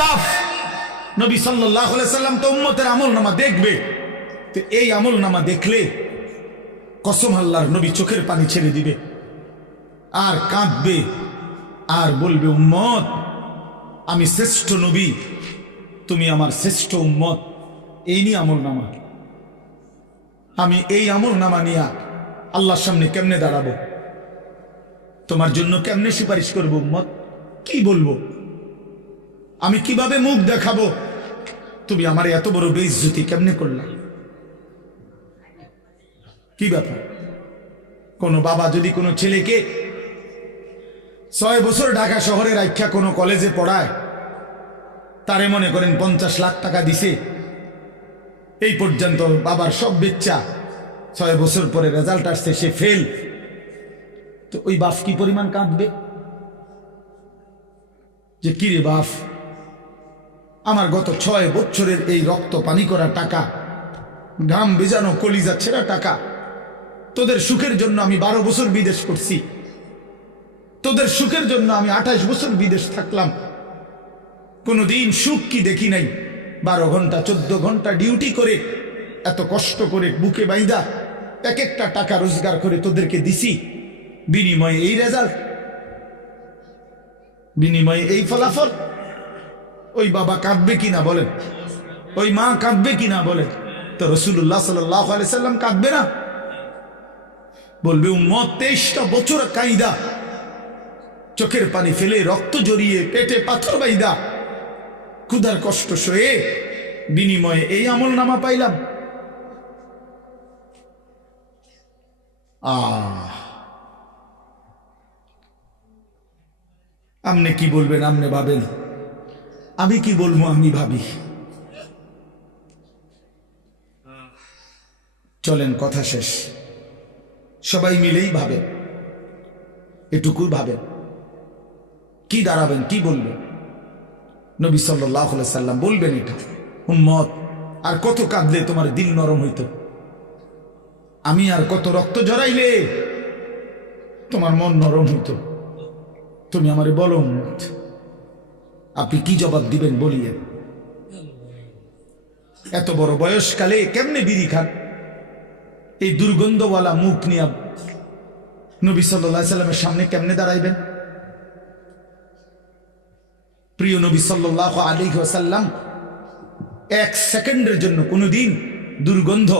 বাপ, নবী সাল্লাল্লাহু আলাইহি সাল্লাম তো উম্মতের আমলনামা দেখবে, তো এই আমলনামা দেখলে কসম আল্লাহর নবী চোখের পানি ছেড়ে দিবে আর কাঁদবে আর বলবে, উম্মত আমি শ্রেষ্ঠ নবী, তুমি আমার শ্রেষ্ঠ উম্মত। এই নিয়ে আমলনামা, আমি এই আমলনামা নিয়ে আল্লাহর সামনে কেমনে দাঁড়াবো, তোমার জন্য কেমনে সুপারিশ করবো উম্মত? কি বলবো আমি, কিভাবে মুখ দেখাবো? তুমি আমার এত বড় বেইজ্জতি কেমনে করলা? কি ব্যাপার? কোন বাবা যদি কোনো ছেলেকে 6 বছর ঢাকা শহরে রাখা কোনো কলেজে পড়ায়, তারে মনে করেন 50 লাখ টাকা দিছে, এই পর্যন্ত বাবার সব বেচ্চা, 6 বছর পরে রেজাল্ট আসছে সে ফেল, তো ওই বাপ কি পরিমাণ কাঁদবে যে কিরে বাপ, আমার গত 6 বছরের এই রক্ত পানি করা টাকা, ঘাম বেজানো কলিজা ছেঁড়া টাকা, তোদের সুখের জন্য আমি 12 বছর বিদেশ করছি, তোদের সুখের জন্য আমি 28 বছর বিদেশ থাকলাম, কোনোদিন সুখ কি দেখি নাই। 12 ঘন্টা 14 ঘন্টা ডিউটি করে, এত কষ্ট করে বুকে বাইদা এক একটা টাকা রোজগার করে তোদেরকে দিছি, বিনিময়ে এই রেজাল্ট, বিনিময়ে এই ফলাফল। ওই বাবা কাঁদবে কিনা বলেন? ওই মা কাঁদবে কিনা বলেন? তো রাসূলুল্লাহ সাল্লাল্লাহু আলাইহি সাল্লাম কাঁদবে না? বলবে, উম্মত 23টা বছর কাইদা, চোখের পানি ফেলে, রক্ত জড়িয়ে, পেটে পাথর বাইদা, ক্ষুধার কষ্ট সয়ে, বিনিময়ে এই আমলনামা পাইলাম। আপনি কি বলবেন? আপনি ভাবেন, আমি কি বলবো? আমি ভাবি। চলেন কথা শেষ, সবাই মিলেই ভাবেন, এটুকু ভাবেন, কি দাঁড়াবেন, কি বলবেন? নবী সাল্লাল্লাহু আলাইহি সাল্লাম বলবেন এটা, উম্মত আর কত কাঁদলে তোমার দিল নরম হইতো, আমি আর কত রক্ত ঝরাইলে তোমার মন নরম হইতো, তুমি আমারে বলো উম্মত। আপনি কি জবাব দিবেন বলিয়ে? এত বড় বয়সকালে কেমনে বিড়ি খান? এই দুর্গন্ধওয়ালা মুখ নিয়ে নবী সাল্লাল্লাহু আলাইহি সাল্লামের সামনে কেমনে দাঁড়াইবেন? প্রিয় নবী সাল্লাল্লাহু আলাইহি ওয়াসাল্লাম 1 সেকেন্ডের জন্য কোনোদিন দুর্গন্ধ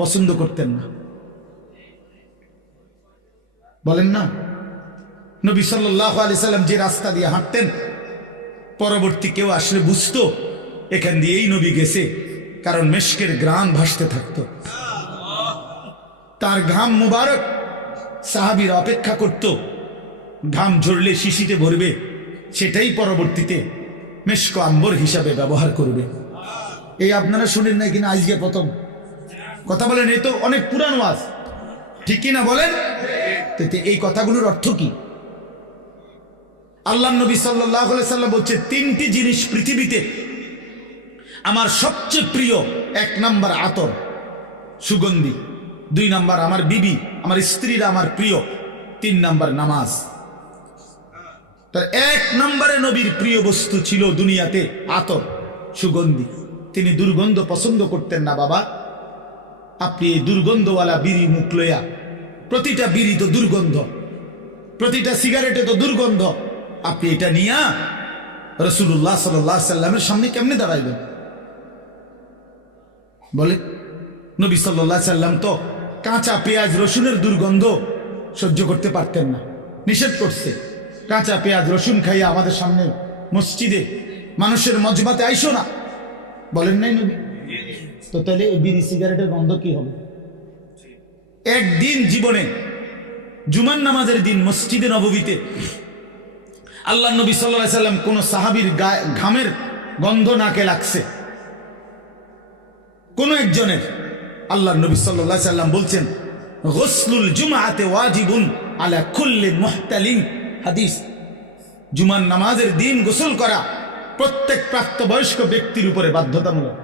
পছন্দ করতেন না, বলেন না? নবী সাল্লাল্লাহু আলাইহি সাল্লাম যে রাস্তা দিয়ে হাঁটতেন, পরবর্তী কেউ আসলে বুঝতো এখান দিয়েই নবী গেছে, কারণ মেশকের ঘ্রাণ ভাসতে থাকতো, তার ঘাম মুবারক সাহাবীরা অপেক্ষা করত, ঘাম ঝরলে শিশিতে ভরবে, সেটাই পরবর্তীতে মেশক আম্বর হিসাবে ব্যবহার করবে। এই আপনারা শুনেন না কিনা আজকে প্রথম কথা বলেন? এই তো অনেক পুরানো ওয়াজ, ঠিক কিনা বলেন? এই কথাগুলোর অর্থ কি? আল্লাহ নবী সাল্লাল্লাহু আলাইহি সাল্লাম বলছে, 3টি জিনিস পৃথিবীতে আমার সবচেয়ে প্রিয়। 1 নাম্বার আতর, সুগন্ধি। 2 নাম্বার আমার বিবি, আমার স্ত্রীরা আমার প্রিয়। 3 নাম্বার নামাজ। তার 1 নম্বরে নবীর প্রিয় বস্তু ছিল দুনিয়াতে আতর, সুগন্ধি। তিনি দুর্গন্ধ পছন্দ করতেন না। বাবা, আপনি এই দুর্গন্ধওয়ালা বিড়ি মুখ লইয়া, প্রতিটা বিড়ি তো দুর্গন্ধ, প্রতিটা সিগারেটে তো দুর্গন্ধ, আপনি এটা নিয়া রাসূলুল্লাহ সাল্লাল্লাহু আলাইহি সাল্লামের সামনে কেমনে দাঁড়াইবেন বলে? নবী সাল্লাল্লাহু আলাইহি সাল্লাম তো কাঁচা পেঁয়াজ রসুনের দুর্গন্ধ সহ্য করতে পারতেন না, নিষেধ করছে। কাঁচা পেঁয়াজ রসুন খাইয়া আমাদের সামনে মসজিদে মানুষের মজমাতে আইসো না, বলেন নাই নবী? তো তাহলে এই বিড়ি সিগারেটের গন্ধ কি হবে? একদিন জীবনে জুমার নামাজের দিন মসজিদে নববীতে আল্লাহ নবী সাল্লাল্লাহু আলাইহি সাল্লাম কোন সাহাবীর ঘামের গন্ধ নাকে লাগছে, কোন একজনের। আল্লাহ নবী সাল্লাল্লাহু আলাইহি সাল্লাম বলছেন, গুসলুল জুমআতে ওয়াজিবুন আলা কুল্লি মুহতালিম। হাদিস, জুমার নামাজের দিন গোসল করা প্রত্যেক প্রাপ্তবয়স্ক ব্যক্তির উপরে বাধ্যতামূলক।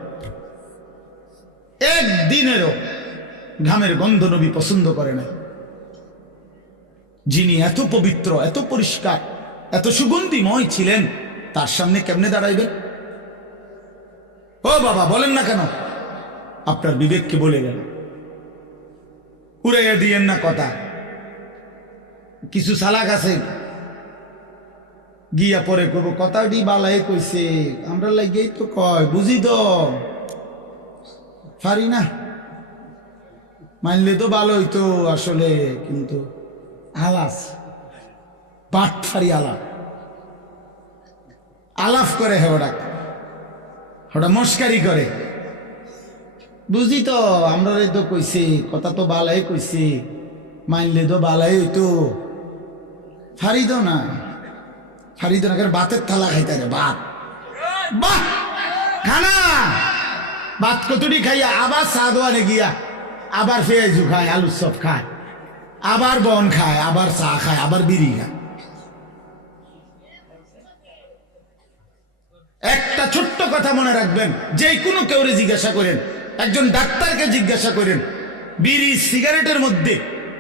একদিনেরও ঘামের গন্ধ নবী পছন্দ করে না। যিনি এত পবিত্র, এত পরিষ্কার, এত সুগন্ধিময় ছিলেন, তার সামনে কেমনে দাঁড়াইবেন? ও বাবা বলেন না কেন? আপনার বিবেককে বলে গেল। উড়াইয়া দিয়েন না কথা। কিছু সালাক আছে গিয়া পরে করবো কথাটি বালাই কইছে, আমরা লাগেই তো কয়, বুঝি তো পারি না, মানলে তো ভালো হইতো আসলে, কিন্তু আলাস বাট ফারি আলাপ আলাপ করে, ওটা মস্কারি করে। বুঝি তো আমরা তো কইছে, কথা তো বালাই কইছে, মানলে তো বালাই হইতো, ফারিদ না বাতের থালা খাইতে রে, ভাত বাহ খানা, ভাত কতটি খাইয়া আবার সাদওয়ানে গিয়া আবার পেঁয়াজু খায়, আলুর চপ খায়, আবার বন খায়, আবার চা খায়, আবার বিড়ি খায়। একটা ছোট্ট কথা মনে রাখবেন, যে কোনো কেউরে জিজ্ঞাসা করেন, একজন ডাক্তারকে জিজ্ঞাসা করেন, বিড়ি সিগারেটের মধ্যে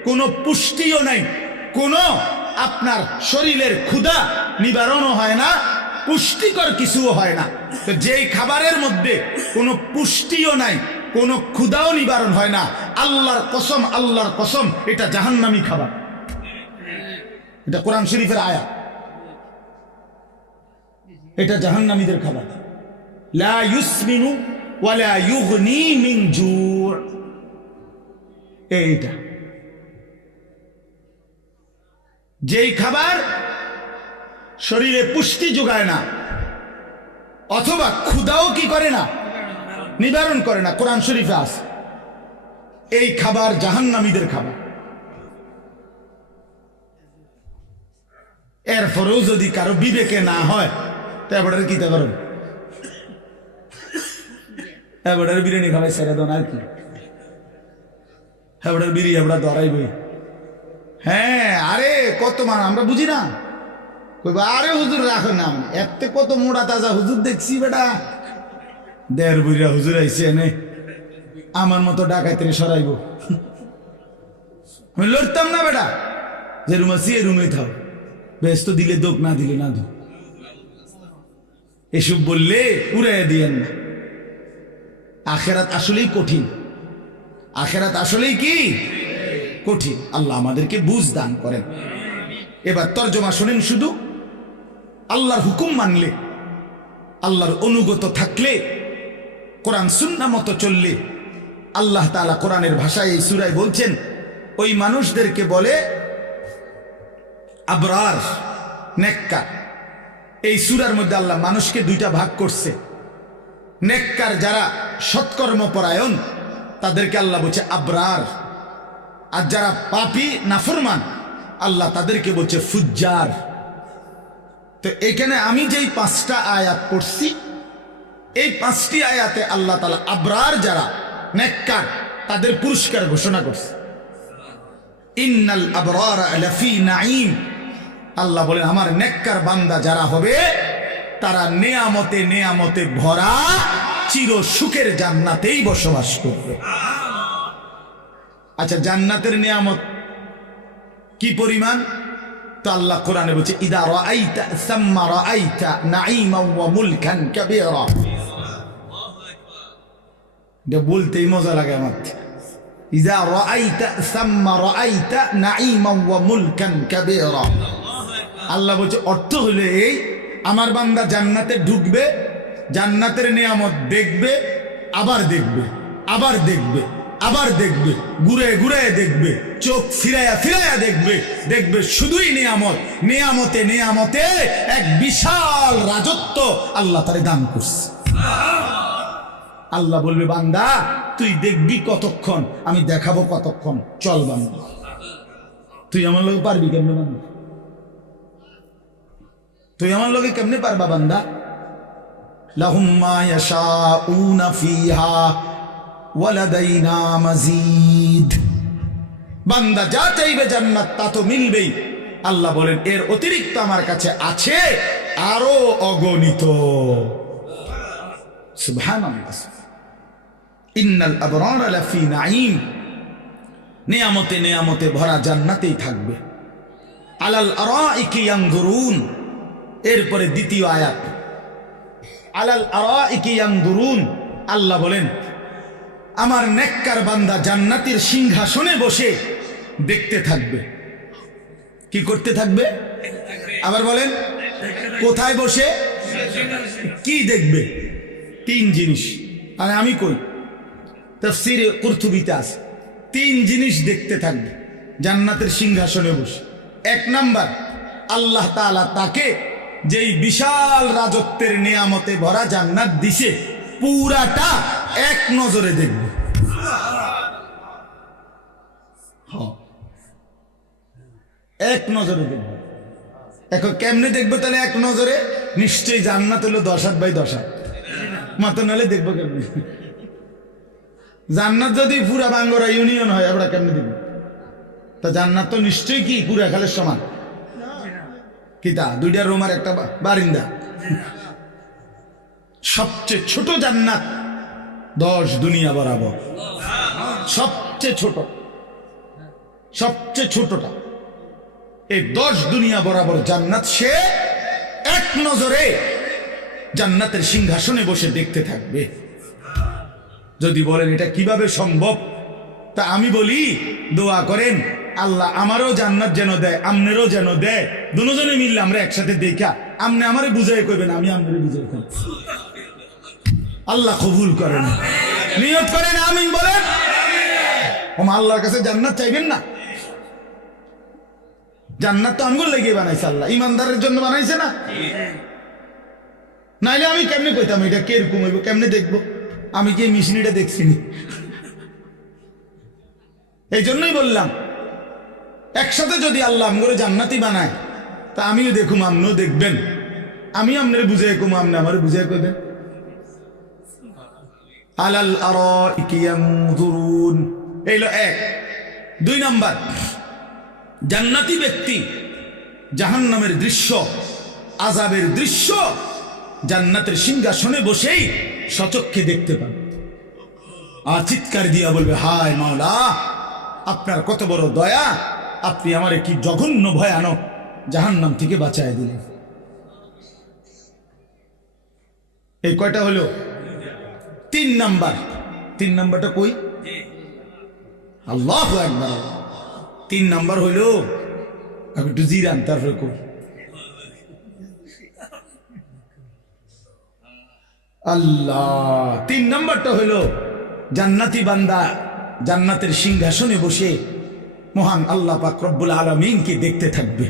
কোনো পুষ্টিও নাই, কোনো আপনার শরীরের ক্ষুধা নিবারণও হয় না, পুষ্টিকর কিছুও হয় না। তো যেই খাবারের মধ্যে কোনো পুষ্টিও নাই, কোনো ক্ষুধাও নিবারণ হয় না, আল্লাহর কসম এটা জাহান্নামী খাবার। এটা কোরআন শরীফের আয়াত, এটা জাহান্নামীদের খাবার। লা ইউসমিনু ওয়ালা ইউগনি মিন জু'। এইটা যেই খাবার শরীরে পুষ্টি যোগায় না, অথবা ক্ষুধাও কি করে না, নিবারণ করে না, কোরআন শরীফে আছে, এই খাবার জাহান্নামীদের খাবার। এরপরেও যদি কারো বিবেকে না হয়, তা এবারে কি তা করেন, এবারে বিরিয়ানি খাবাই সেরা দন আর কি, এবারে বিড়ি এবার ধরাইবই। হ্যাঁ, আরে কত মান আমরা বুঝি না, কইবা আরে হুজুর রাখো না, এত কত মোটা তাজা হুজুর দেখছি বেটা, দেড় বুড়িয়া হুজুর আইছে এনে, আমার মতো ডাকাইতে সরাইব। আমি লড়তাম না বেটা, যে রুম আছি এ রুমে থাও, ব্যস্ত দিলে দোক, না দিলে না দোক, এসব বললে উড়াইয়া দিয়েন না। আখেরাত আসলেই কঠিন, আখেরাত আসলেই কি কঠিন। আল্লাহ আমাদেরকে বুঝ দান করেন। এবার তর্জমা শোনেন শুধু। আল্লাহর হুকুম মানলে, আল্লাহর অনুগত থাকলে, কোরআন সুন্নাহ মতো চললে, আল্লাহ তাআলা কোরআনের ভাষায় এই সূরায় বলছেন, ওই মানুষদেরকে বলে আবরার, নেককার। এই সূরার মধ্যে আল্লাহ মানুষকে দুইটা ভাগ করছে। নেককার যারা সৎকর্মপরায়ণ, তাদেরকে আল্লাহ বলছে আবরার, আর যারা পাপী নাফরমান, আল্লাহ তাদেরকে বলছে ফুজ্জার। তো এখানে আমি যেই 5টা আয়াত পড়ছি, এই 5টি আয়াতে আল্লাহ তাআলা আবরার যারা নেককার, তাদের পুরস্কার ঘোষণা করছে। ইন্নাল আবরার লাফি নাঈম। আল্লাহ বলেন আমার নেককার বান্দা যারা হবে, তারা নেয়ামতে নেয়ামতে ভরা চির সুখের জান্নাতেই বসবাস করবে। আচ্ছা, জান্নাতের নিয়ামত কি পরিমাণ? তো আল্লাহ কোরআনে বলছে, ইদা রাআইতা সাম্মা রাআইতা নাঈমান ওয়া মুলকান কাবীরা। এটা বলতেই মজা লাগে আমার। ইদা রাআইতা সাম্মা রাআইতা নাঈমান ওয়া মুলকান কাবীরা। আল্লাহ বলছে অর্থ হলো এই, আমার বান্দা জান্নাতে ঢুকবে, জান্নাতের নিয়ামত দেখবে, আবার দেখবে, আবার দেখবে, আবার দেখবে, ঘুরে ঘুরে দেখবে, চোখ ফিরাইয়া ফিরাইয়া দেখবে, দেখবে শুধুই নিয়ামত, নিয়ামতে নিয়ামতে এক বিশাল রাজত্ব আল্লাহ তারে দান করছে। আল্লাহ বলবে বান্দা তুই দেখবি কতক্ষণ, আমি দেখাবো কতক্ষণ, চল বান্দা। তুই আমার লোক পারবি কেমনে বান্দা? তুই আমার লোকে কেমনে পারবা বান্দা? লাহুম মা ইয়াশাউনা ফিহা ওয়ালাদাইনা মাজিদ। বান্দা যা চাইবে জান্নাত তা তো মিলবেই। আল্লাহ বলেন এর অতিরিক্ত আমার কাছে আছে আরো অগণিত। সুবহানাল্লাহ। ইন্নাল আবরার লাফি নাঈম। নিয়ামতে নিয়ামতে ভরা জান্নাতেই থাকবে। আলাল আরাইকি ইয়ানজুরুন। এরপরে দ্বিতীয় আয়াত, আলাল আরাইকি ইয়ানদুরুন, আল্লাহ বলেন আমার নেককার বান্দা জান্নাতের সিংহাসনে বসে দেখতে থাকবে। কি করতে থাকবে? আবার বলেন, কোথায় বসে কি দেখবে? তিন জিনিস। আর আমি কই তাফসীরে কুরতুবীতে আছে, তিন জিনিস দেখতে থাকবে জান্নাতের সিংহাসনে বসে। এক নাম্বার, আল্লাহ তাআলা তাকে যেই বিশাল রাজত্বের নিয়ামতে ভরা জান্নাত দিছে পুরাটা এক নজরে দেখবে। এক নজরে দেখবে। এখন কেমনে দেখবো তাহলে এক নজরে? নিশ্চয়ই জান্নাত হলো 10/10 মাত্র, নাহলে দেখবো কেমনে? জান্নাত যদি পুরা বাঙ্গরা ইউনিয়ন হয় আমরা কেমনে দেখবো? তা জান্নাত তো নিশ্চয়ই কি পুরা খালের সমান? কিতা দুইটা রুম আর একটা বারিন্দা। সবচেয়ে ছোট জান্নাত 10 দুনিয়া বরাবর। সবচেয়ে ছোট, সবচেয়ে ছোটটা এই 10 দুনিয়া বরাবর জান্নাত সে এক নজরে জান্নাতের সিংহাসনে বসে দেখতে থাকবে। যদি বলেন এটা কিভাবে সম্ভব, তা আমি বলি দোয়া করেন আল্লাহ আমারও জান্নাত যেন দেয়, আমনেরও যেন দেয়, দুজনে মিললে আমরা একসাথে দেখা আমনে আমারে বুঝাই কইবেন, আমি আমনে বুঝাই কইব। আল্লাহ কবুল করেন, নিয়ত করেন, আমিন বলেন। আল্লাহর কাছে জান্নাত চাইবেন না? জান্নাত তো আমগুলো লেগে বানাইছে আল্লাহ, ইমানদারের জন্য বানাইছে না? নাইলে আমি কেমনে কইতাম এটা কিরকম হইব, কেমনে দেখবো? আমি কি মিশনিটা দেখছি? এই জন্যই বললাম একসাথে যদি আল্লাহ আমগরে জান্নাতি বানায় তা আমিও দেখুম, আপনিও দেখবেন, আমি আপনার বুঝাই কম, আপনি আমার বুঝাই কইবেন। আলাল আরাইকি ইয়ানজুরুন, এইলো এক। 2 নাম্বার, জান্নাতি ব্যক্তি জাহান্নামের দৃশ্য, আযাবের দৃশ্য জান্নাতের সিংহাসনে বসেই সচক্ষে দেখতে পান আর চিৎকার দিয়া বলবে, হায় মাওলা আপনার কত বড় দয়া, আপনি আমারে কি জঘন্য ভয়ানক জাহান্নাম থেকে বাঁচায় দিলেন। এই কয়টা হলো? 3 নাম্বার। 3 নাম্বারটা কই? আল্লাহু আকবার। 3 নাম্বার হইল একটু জিরান, তারপরে কই আল্লাহ। 3 নাম্বারটা হইল জান্নাতি বান্দা জান্নাতের সিংহাসনে বসে মহান আল্লাহ পাক রব্বুল আলামিনকে দেখতে থাকবে।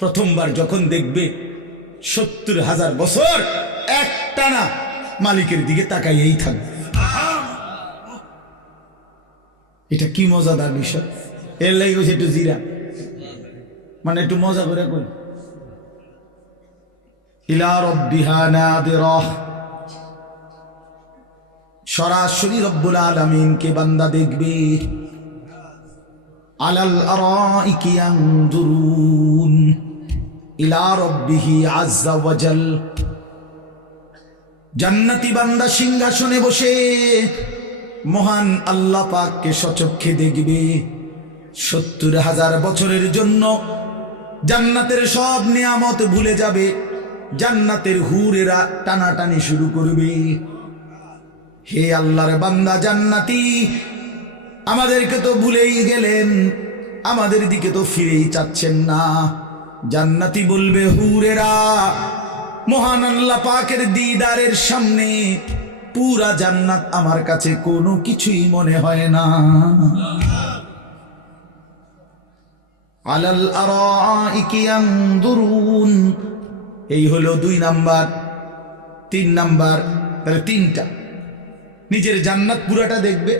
প্রথমবার যখন দেখবে 70,000 বছর একটানা মালিকের দিকে তাকাইয়েই থাকবে। এটা কি মজাদার বিষয়। এর লাগে হচ্ছে একটু জিরা, মানে একটু মজা করে কই। ইলা রাব্বিহা নাদিরাহ, সরাসরি রব্বুল আলামিনকে বান্দা দেখবে। আলাল আরাইকি ইয়ানজুরুন ইলা রাব্বিহি আযযা ওয়া জাল, জান্নাতি বান্দা সিংহাসনে বসে মহান আল্লাহ পাককে সচক্ষে দেখবে। 70,000 বছরের জন্য জান্নাতের সব নিয়ামত ভুলে যাবে, জান্নাতের হুরেরা টানাটানি শুরু করবে। হে আল্লাহর বান্দা জান্নাতি, আমাদেরকে তো ভুলেই গেলেন, আমাদের দিকে তো ফিরেই চাচ্ছেন না। জান্নাতি বলবে, হুরেরা মহান আল্লাহ পাকের দিদারের সামনে পুরা জান্নাত আমার কাছে কোনো কিছুই মনে হয় না। আলাল আরাইকি ইয়ানজুরুন, এই হলো 2 নাম্বার। 3 নাম্বার, তাহলে 3টা। নিজের জান্নাত পুরাটা দেখবে,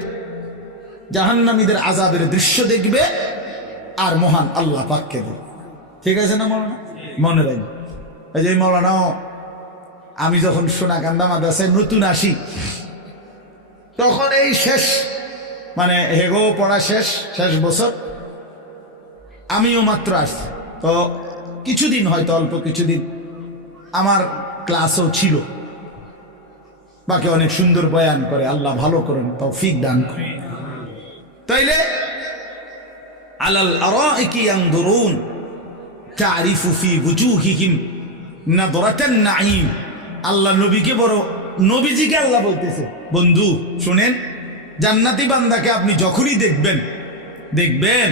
জাহান্নামীদের আযাবের দৃশ্য দেখবে, আর মহান আল্লাহ পাককে দেখবে। ঠিক আছে না মৌলানা? মনে রাখবে। এই যে মৌলানাও, আমি যখন সোনাকান্দা মাদ্রাসায় নতুন আসি তখন এই শেষ, মানে হেগো পড়া শেষ বছর, আমিও মাত্র আসছি। তো কিছুদিন, হয়তো অল্প কিছুদিন আমার ক্লাসও ছিল। বাকি অনেক সুন্দর বয়ান করে, আল্লাহ ভালো করেন, তৌফিক দান করেন। তাইলে আলাল আরাইকি ইয়ানজুরুন, তারিফু ফি ওয়ুজুহিহিম নাদরাতান নাঈম। আল্লাহ নবীকে বড়, নবীজিকে আল্লাহ বলতেছে, বন্ধু শুনেন, জান্নাতি বান্দাকে আপনি যখনই দেখবেন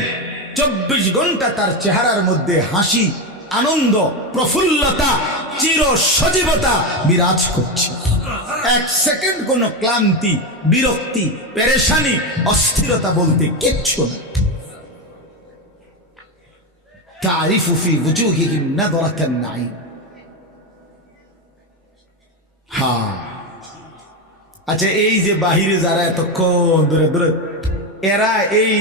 24 ঘন্টা তার চেহারার মধ্যে হাসি, আনন্দ, প্রফুল্লতা, চির সজীবতা বিরাজ করছে। এক সেকেন্ড কোনো ক্লান্তি, বিরক্তি, পেরেশানি, অস্থিরতা বলতে কিচ্ছু না। তারিফু ফি ওয়ুজুহিহিম নাদরাতান নাঈম। হ্যাঁ, আচ্ছা, এই যে বাহিরে যারা এতক্ষণ ধরে ধরে, এরা এই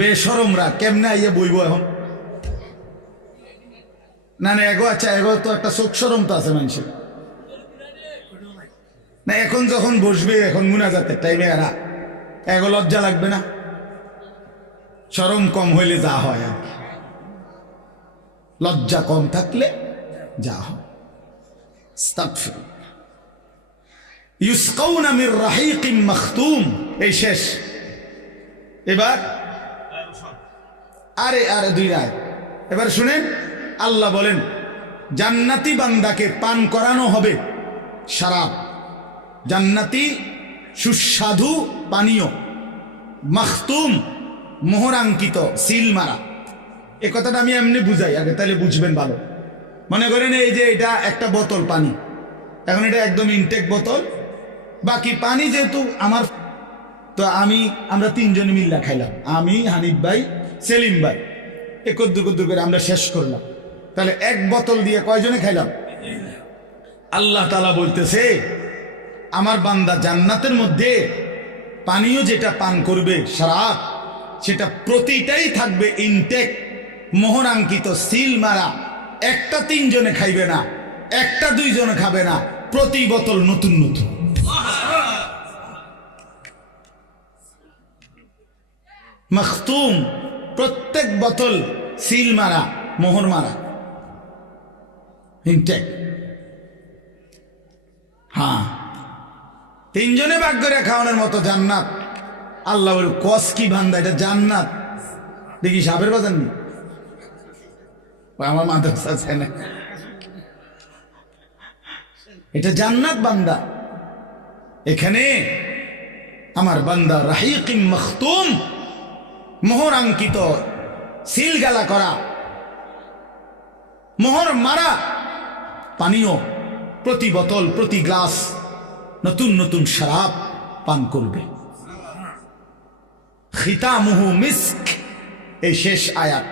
বেশরমরা কেমনে আইয়া বইব এখন? না না, এগো আচ্ছা, এগো তো একটা চোখ সরম তো আছে মানুষের না। এখন যখন বসবে, এখন মুনাজাতের টাইমে এরা এগো লজ্জা লাগবে না? শরম কম হইলে যা হয় আর কি, লজ্জা কম থাকলে যা হয়। আস্তাগফিরুল্লাহ। ইউসকাউনা মির রাহিকিম মাখতুম। এই শেষ। এবার আরে আরে 2 রাত। এবার শুনেন, আল্লাহ বলেন জান্নাতি বান্দাকে পান করানো হবে শরাব, জান্নাতি সুস্বাদু পানীয়, মাখতুম মোহরাঙ্কিত, সিল মারা। এ কথাটা আমি এমনি বুঝাই আগে, তাহলে বুঝবেন ভালো। মনে করেন এই যে এটা একটা বোতল পানি, এখন এটা একদম ইনটেক বোতল, বাকি পানি যেহেতু আমার, তো আমরা 3 জন মিল্লা খাইলাম, আমি, হানিফ ভাই, সেলিম ভাই, কদ্দুর কদ্দুর করে আমরা শেষ করলাম। তাহলে এক বোতল দিয়ে কয়জনে খাইলাম? আল্লাহ তাআলা বলতেছে আমার বান্দা জান্নাতের মধ্যে পানীয় যেটা পান করবে শরাব, সেটা প্রতিটাই থাকবে ইনটেক, মোহরাঙ্কিত, সিল মারা। একটা 3 জনে খাইবে না, একটা 2 জনে খাবে না, প্রতি বোতল নতুন নতুন। মাখতুম, প্রত্যেক বোতল সিল মারা, মোহর মারা, ইনটেক। হ্যাঁ, 3 জনে ভাগ করে খাওয়ানোর মতো জান্নাত। আল্লাহ বলে কস কি ভান্দা, এটা জান্নাত দেখি সাপের বাজার নি, আমার মাদ্রাসা আছে না, এটা জান্নাত বান্দা। এখানে আমার বান্দা রাহিকিম মাখতুম, মোহরাঙ্কিত, সিল গালা করা, মোহর মারা পানীয়, প্রতি বোতল, প্রতি গ্লাস নতুন নতুন শরাব পান করবে। খিতামুহু মিস্ক। এই শেষ আয়াত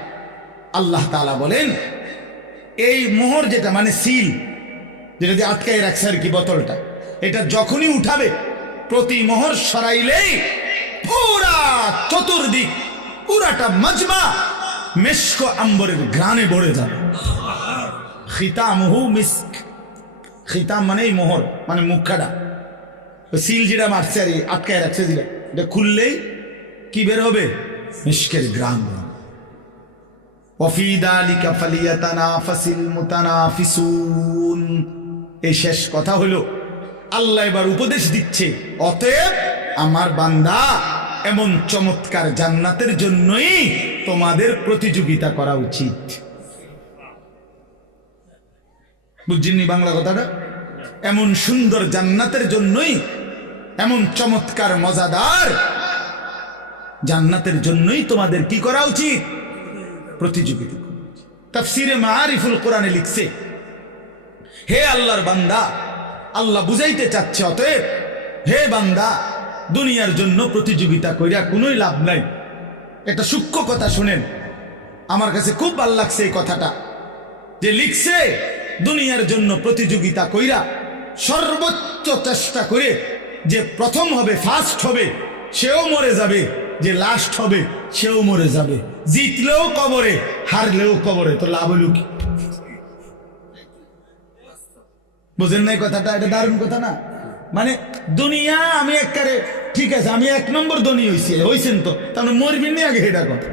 আল্লাহ তাআলা বলেন এই মোহর যেটা মানে সিল, যেটা দিয়ে আটকায় রাখছে আর কি বোতলটা, এটা যখনই উঠাবে, প্রতি মোহর সরাইলেই পুরা চতুর্দিক, পুরাটা মাজমা মেশক আম্বরের ঘ্রাণে ভরে যাবে। খিতামুহু মিস্ক। খিতাম মানে এই মোহর, মানে মুখাটা, সিল যেটা মারছে আর আটকায় রাখছে, যেটা এটা খুললেই কি বের হবে? মিস্কের ঘ্রাণ। ওয়াফি যালিকা ফালিয়াতানাফাসিল মুতানাফিসুন। এই শেষ কথা হলো আল্লাহ এবার উপদেশ দিচ্ছে, অতএব আমার বান্দা এমন চমৎকার জান্নাতের জন্যই তোমাদের প্রতিযোগিতা করা উচিত। বুঝছেননি বাংলা কথাটা? এমন সুন্দর জান্নাতের জন্যই, এমন চমৎকার মজাদার জান্নাতের জন্যই তোমাদের কি করা উচিত? প্রতিযোগিতা। তাফসিরে মাআরিফুল কোরআনে লিখছে, হে আল্লাহর বান্দা, আল্লাহ বুঝাইতে চাচ্ছে অতএব হে বান্দা, দুনিয়ার জন্য প্রতিযোগিতা কইরা কোনোই লাভ নাই। এটা সূক্ষ্ম কথা শুনেন, আমার কাছে খুব ভালো লাগছে এই কথাটা, যে লিখছে দুনিয়ার জন্য প্রতিযোগিতা কইরা সর্বোচ্চ চেষ্টা করে যে প্রথম হবে, ফার্স্ট হবে, সেও মরে যাবে, যে লাস্ট হবে সেও মরে যাবে। জিতলেও কবরে, হারলেও কবরে, তো লাভ হইল কি? বুঝেন নাই কথাটা? এটা দারুণ কথা না? মানে দুনিয়া আমি একবারে ঠিক আছে, আমি 1 নম্বর ধনী হইছেন তো, তাহলে মরবি নি আগে, এটা কথা।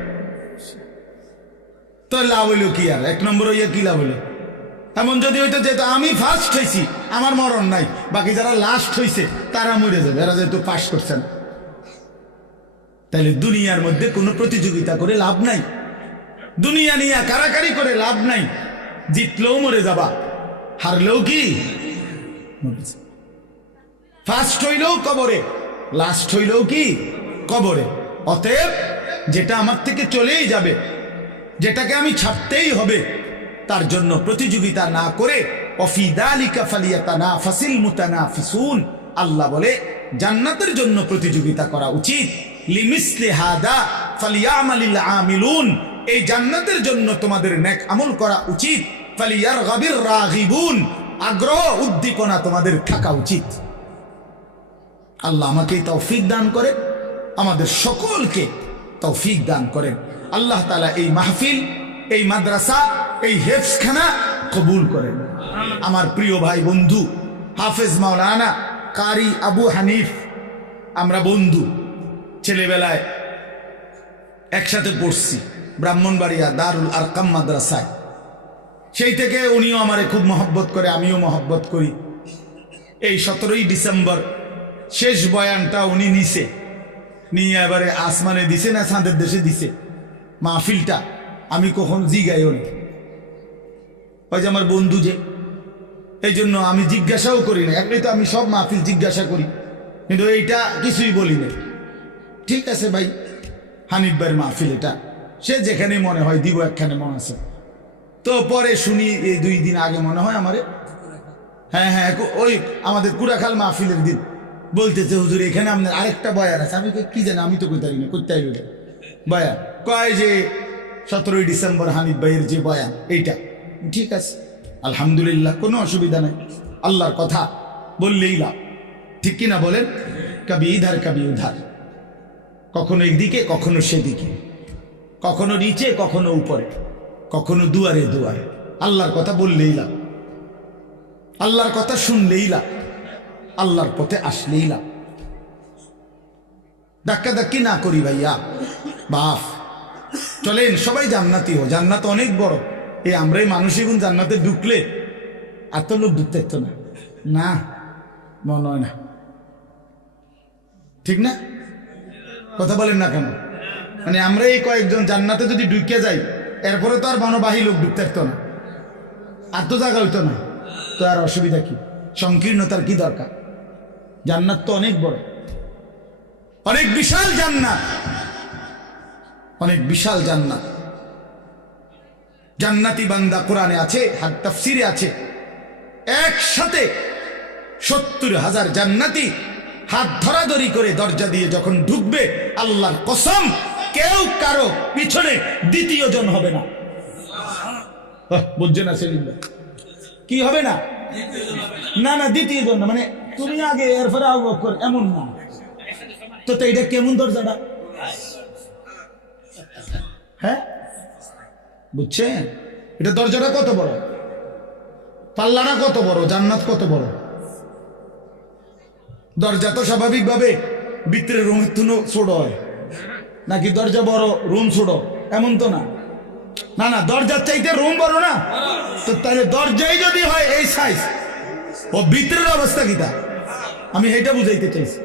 তো লাভ হইল কি? আর 1 নম্বর হইয়া কি লাভ হইল? এমন যদি হইতো যেহেতু আমি ফার্স্ট হয়েছি আমার মরণ নাই, বাকি যারা লাস্ট হয়েছে তারা মরে যাবে, এরা যেহেতু পাস করছেন। তাহলে দুনিয়ার মধ্যে কোনো প্রতিযোগিতা করে লাভ নাই। দুনিয়া নিয়ে কারাকারি করে লাভ নাই, জিতলেও মরে যাবা, হারলেও কি ফার্স্ট হইলেও কবরে, লাস্ট হইলেও কি কবরে। অতএব যেটা আমার থেকে চলেই যাবে, যেটাকে আমি ছাড়তেই হবে, তার জন্য প্রতিযোগিতা না করে অফি যালিকা ফালিয়াতানাফাসিল মুতানাফিসুন, আল্লাহ বলে জান্নাতের জন্য প্রতিযোগিতা করা উচিত। লিমিসলি হাদা ফালিয়ামালিল আমিলুন, এই জান্নাতের জন্য তোমাদের নেক আমল করা উচিত। ফালিয়ারগাবির রাগিবুন, আগ্রহ উদ্দীপনা তোমাদের থাকা উচিত। আল্লাহ আমাকে তৌফিক দান করেন, আমাদের সকলকে তৌফিক দান করেন। আল্লাহ তাআলা এই মাহফিল, এই মাদ্রাসা, এই হেফজখানা কবুল করেন। আমার প্রিয় ভাই বন্ধু হাফেজ মাওলানা কারি আবু হানিফ, আমরা বন্ধু, ছেলেবেলায় একসাথে পড়ছি ব্রাহ্মণবাড়িয়া দারুল আরকাম মাদ্রাসায়। সেই থেকে উনিও আমারে খুব মহব্বত করে, আমিও মহব্বত করি। এই 17ই ডিসেম্বর শেষ বয়ানটা উনি নিছে, নিয়ে এবারে আসমানে দিছে না চাঁদের দেশে দিছে মাহফিলটা। আমি কখন জিগাইও না, ওই যে আমার বন্ধু যে, এই জন্য আমি জিজ্ঞাসাও করি না। এমনি তো আমি সব মাহফিল জিজ্ঞাসা করি, কিন্তু এইটা কিছুই বলি না। ঠিক আছে ভাই, হানিফ ভাইয়ের মাহফিল এটা, সে যেখানে মনে হয় দিব, একখানে মনে আছে। তো পরে শুনি এই 2 দিন আগে মনে হয় আমারে, হ্যাঁ হ্যাঁ, ওই আমাদের কুড়াখাল মাহফিলের দিন বলতেছে, হুজুর এখানে আপনার আরেকটা বয়ান আছে। আমি কি জানি, আমি তো কইতে পারি না, করতে পারি না বয়ান। কয় যে 17ই ডিসেম্বর হানিফ ভাইয়ের যে বয়ান এইটা। ঠিক আছে, আলহামদুলিল্লাহ, কোনো অসুবিধা নাই। আল্লাহর কথা বললেই লাভ, ঠিক কিনা বলেন? কবি ইধার কবি উধার, কখনো একদিকে কখনো সেদিকে, কখনো নিচে কখনো উপরে, কখনো দুয়ারে দুয়ারে। আল্লাহর কথা বললেই লাভ, আল্লাহর কথা শুনলেই লাভ, আল্লাহর পথে আসলেই লাভ। ধাক্কা ধাক্কি না করি ভাইয়া বাপ, চলেন সবাই জান্নাতি হো। জান্নাত অনেক বড়। এই আমরাই মানুষই গুণ জান্নাতে ঢুকলে আর তো লোক ঢুকতে তো না, না মনে হয় না, ঠিক না? কথা বলেন না কেন? মানে আমরা এই কয়েকজন জান্নাতে যদি ঢুকে যাই, এরপরে তো আর বনবাহী লোক ঢুকতে পারতো না, আর তো জায়গা হইতো না, তো আর অসুবিধা কি, সংকীর্ণতার কি দরকার? জান্নাত তো অনেক বড়, অনেক বিশাল জান্নাত, অনেক বিশাল জান্নাত। জান্নাতি বান্দা কোরআনে আছে, আর তাফসিরে আছে, একসাথে 70,000 জান্নাতি হাত ধরাধরি করে দরজা দিয়ে যখন ঢুকবে, আল্লাহর কসম কেউ কারো পিছনে দ্বিতীয় জন হবে না। বুঝছে না সেলিম ভাই? কি হবে না? না না, দ্বিতীয় জন না, মানে তুমি আগে এরপরে এমন না। তো এটা কেমন দরজাটা? হ্যাঁ বুঝছেন? এটা দরজাটা কত বড়, পাল্লাটা কত বড়, জান্নাত কত বড়। দরজা তো স্বাভাবিকভাবে ভিতরে রুমের তুলো ছোট হয় নাকি দরজা বড় রুম ছোট? এমন তো না, না না, দরজার চাইতে রুম বড় না? তো তাহলে দরজাই যদি হয় এই সাইজ, ও ভিতরের অবস্থা কিটা? আমি এটা বুঝাইতে চাইছি।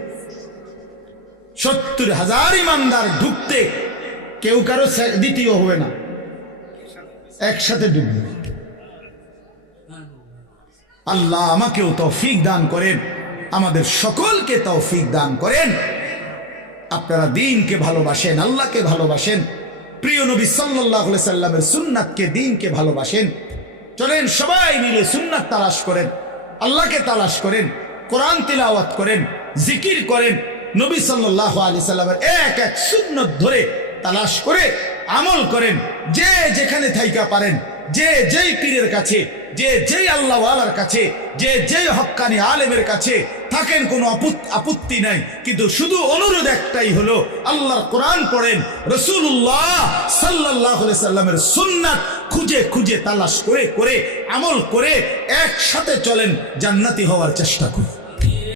70,000 ইমানদার ঢুকতে কেউ কারো দ্বিতীয় হবে না, একসাথে ঢুকবে। আল্লাহ আমাকেও তৌফিক দান করেন, আমাদের সকলকে তৌফিক দান করেন। আপনারা দ্বীনকে ভালোবাসেন, আল্লাহকে ভালোবাসেন, প্রিয় নবী সাল্লাল্লাহু আলাইহি সাল্লামের সুন্নাতকে, দ্বীনকে ভালোবাসেন। চলেন সবাই মিলে সুন্নাত তালাশ করেন, আল্লাহকে তালাশ করেন, কোরআন তিলাওয়াত করেন, জিকির করেন, নবী সাল্লাল্লাহু আলাইহি সাল্লামের এক এক সুন্নাত ধরে তালাশ করে আমল করেন। যে যেখানে থাইকা পারেন, যে যেই পীরের কাছে, যে যেই আল্লাহ ওয়ালার কাছে, যে যেই হক্কানি আলেমের কাছে থাকেন, কোনো আপত্তি নাই। কিন্তু শুধু অনুরোধ একটাই হলো, আল্লাহর কোরআন পড়েন, রাসূলুল্লাহ সাল্লাল্লাহু আলাইহি সাল্লামের সুন্নাত খুঁজে খুঁজে তালাশ করে করে আমল করে একসাথে চলেন, জান্নাতি হওয়ার চেষ্টা করুন।